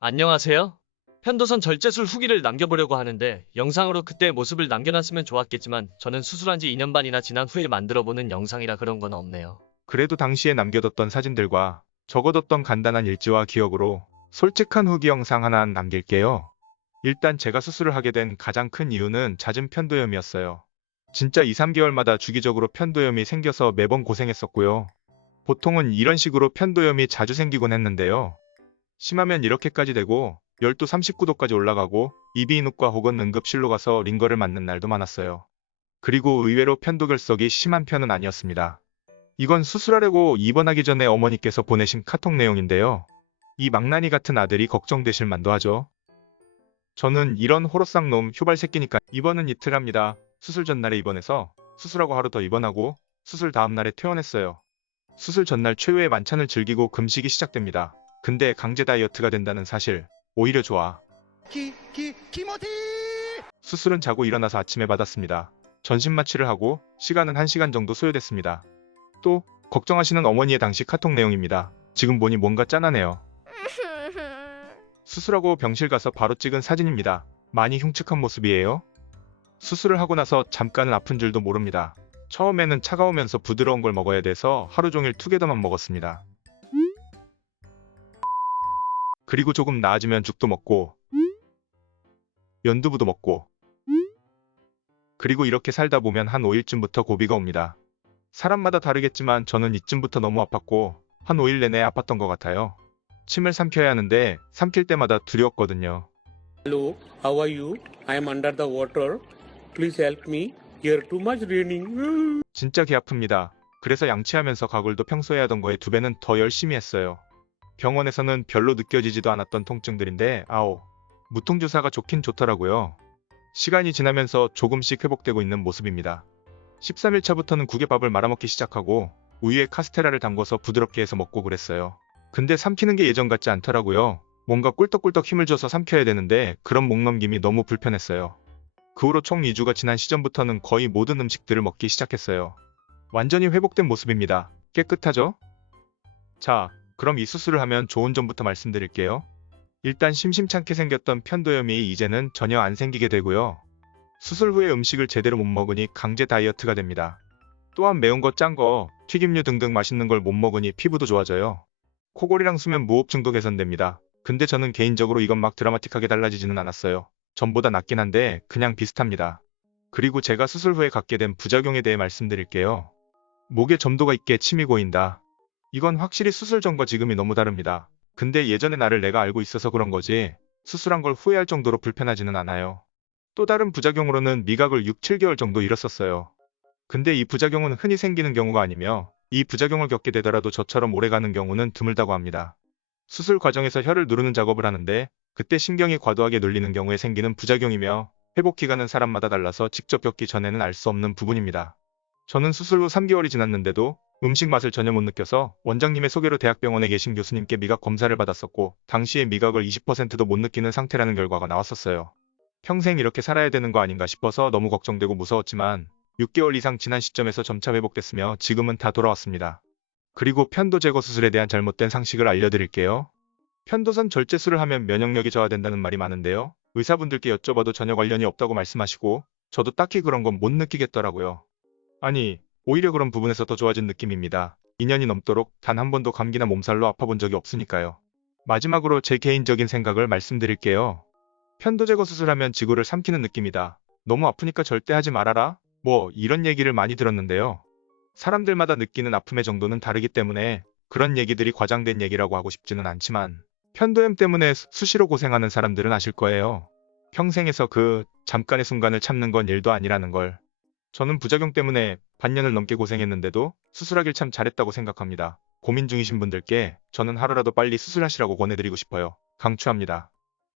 안녕하세요. 편도선 절제술 후기를 남겨보려고 하는데 영상으로 그때 모습을 남겨놨으면 좋았겠지만 저는 수술한 지 2년 반이나 지난 후에 만들어보는 영상이라 그런 건 없네요. 그래도 당시에 남겨뒀던 사진들과 적어뒀던 간단한 일지와 기억으로 솔직한 후기 영상 하나 남길게요. 일단 제가 수술을 하게 된 가장 큰 이유는 잦은 편도염이었어요. 진짜 2, 3개월마다 주기적으로 편도염이 생겨서 매번 고생했었고요. 보통은 이런 식으로 편도염이 자주 생기곤 했는데요. 심하면 이렇게까지 되고 열도 39도까지 올라가고 이비인후과 혹은 응급실로 가서 링거를 맞는 날도 많았어요. 그리고 의외로 편도결석이 심한 편은 아니었습니다. 이건 수술하려고 입원하기 전에 어머니께서 보내신 카톡 내용인데요. 이 망나니 같은 아들이 걱정되실 만도 하죠. 저는 이런 호로쌍놈 휴발새끼니까 입원은 이틀 합니다. 수술 전날에 입원해서 수술하고 하루 더 입원하고 수술 다음날에 퇴원했어요. 수술 전날 최후의 만찬을 즐기고 금식이 시작됩니다. 근데 강제 다이어트가 된다는 사실 오히려 좋아. 키모티! 수술은 자고 일어나서 아침에 받았습니다. 전신 마취를 하고 시간은 1시간 정도 소요됐습니다. 또 걱정하시는 어머니의 당시 카톡 내용입니다. 지금 보니 뭔가 짠하네요. 수술하고 병실 가서 바로 찍은 사진입니다. 많이 흉측한 모습이에요. 수술을 하고 나서 잠깐은 아픈 줄도 모릅니다. 처음에는 차가우면서 부드러운 걸 먹어야 돼서 하루 종일 투게더만 먹었습니다. 그리고 조금 나아지면 죽도 먹고 연두부도 먹고 그리고 이렇게 살다 보면 한 5일쯤부터 고비가 옵니다. 사람마다 다르겠지만 저는 이쯤부터 너무 아팠고 한 5일 내내 아팠던 것 같아요. 침을 삼켜야 하는데 삼킬 때마다 두려웠거든요. Hello, how are you? I am under the water. Please help me. Here too much raining. 진짜 개 아픕니다. 그래서 양치하면서 가글도 평소에 하던 거에 2배는 더 열심히 했어요. 병원에서는 별로 느껴지지도 않았던 통증들인데 무통주사가 좋긴 좋더라고요. 시간이 지나면서 조금씩 회복되고 있는 모습입니다. 13일차부터는 국에 밥을 말아먹기 시작하고 우유에 카스테라를 담궈서 부드럽게 해서 먹고 그랬어요. 근데 삼키는 게 예전 같지 않더라고요. 뭔가 꿀떡꿀떡 힘을 줘서 삼켜야 되는데 그런 목 넘김이 너무 불편했어요. 그 후로 총 2주가 지난 시점부터는 거의 모든 음식들을 먹기 시작했어요. 완전히 회복된 모습입니다. 깨끗하죠? 자, 그럼 이 수술을 하면 좋은 점부터 말씀드릴게요. 일단 심심찮게 생겼던 편도염이 이제는 전혀 안 생기게 되고요. 수술 후에 음식을 제대로 못 먹으니 강제 다이어트가 됩니다. 또한 매운 거, 짠 거, 튀김류 등등 맛있는 걸 못 먹으니 피부도 좋아져요. 코골이랑 수면 무호흡증도 개선됩니다. 근데 저는 개인적으로 이건 막 드라마틱하게 달라지지는 않았어요. 전보다 낫긴 한데 그냥 비슷합니다. 그리고 제가 수술 후에 갖게 된 부작용에 대해 말씀드릴게요. 목에 점도가 있게 침이 고인다. 이건 확실히 수술 전과 지금이 너무 다릅니다. 근데 예전의 나를 내가 알고 있어서 그런 거지 수술한 걸 후회할 정도로 불편하지는 않아요. 또 다른 부작용으로는 미각을 6, 7개월 정도 잃었었어요. 근데 이 부작용은 흔히 생기는 경우가 아니며 이 부작용을 겪게 되더라도 저처럼 오래가는 경우는 드물다고 합니다. 수술 과정에서 혀를 누르는 작업을 하는데 그때 신경이 과도하게 눌리는 경우에 생기는 부작용이며 회복 기간은 사람마다 달라서 직접 겪기 전에는 알 수 없는 부분입니다. 저는 수술 후 3개월이 지났는데도 음식 맛을 전혀 못 느껴서 원장님의 소개로 대학병원에 계신 교수님께 미각 검사를 받았었고 당시에 미각을 20%도 못 느끼는 상태라는 결과가 나왔었어요. 평생 이렇게 살아야 되는 거 아닌가 싶어서 너무 걱정되고 무서웠지만 6개월 이상 지난 시점에서 점차 회복됐으며 지금은 다 돌아왔습니다. 그리고 편도 제거 수술에 대한 잘못된 상식을 알려드릴게요. 편도선 절제술을 하면 면역력이 저하된다는 말이 많은데요. 의사분들께 여쭤봐도 전혀 관련이 없다고 말씀하시고 저도 딱히 그런 건 못 느끼겠더라고요. 아니, 오히려 그런 부분에서 더 좋아진 느낌입니다. 2년이 넘도록 단 한 번도 감기나 몸살로 아파본 적이 없으니까요. 마지막으로 제 개인적인 생각을 말씀드릴게요. 편도 제거 수술하면 지구를 삼키는 느낌이다. 너무 아프니까 절대 하지 말아라. 뭐 이런 얘기를 많이 들었는데요. 사람들마다 느끼는 아픔의 정도는 다르기 때문에 그런 얘기들이 과장된 얘기라고 하고 싶지는 않지만 편도염 때문에 수시로 고생하는 사람들은 아실 거예요. 평생에서 그 잠깐의 순간을 참는 건 일도 아니라는 걸. 저는 부작용 때문에 반년을 넘게 고생했는데도 수술하길 참 잘했다고 생각합니다. 고민 중이신 분들께 저는 하루라도 빨리 수술하시라고 권해드리고 싶어요. 강추합니다.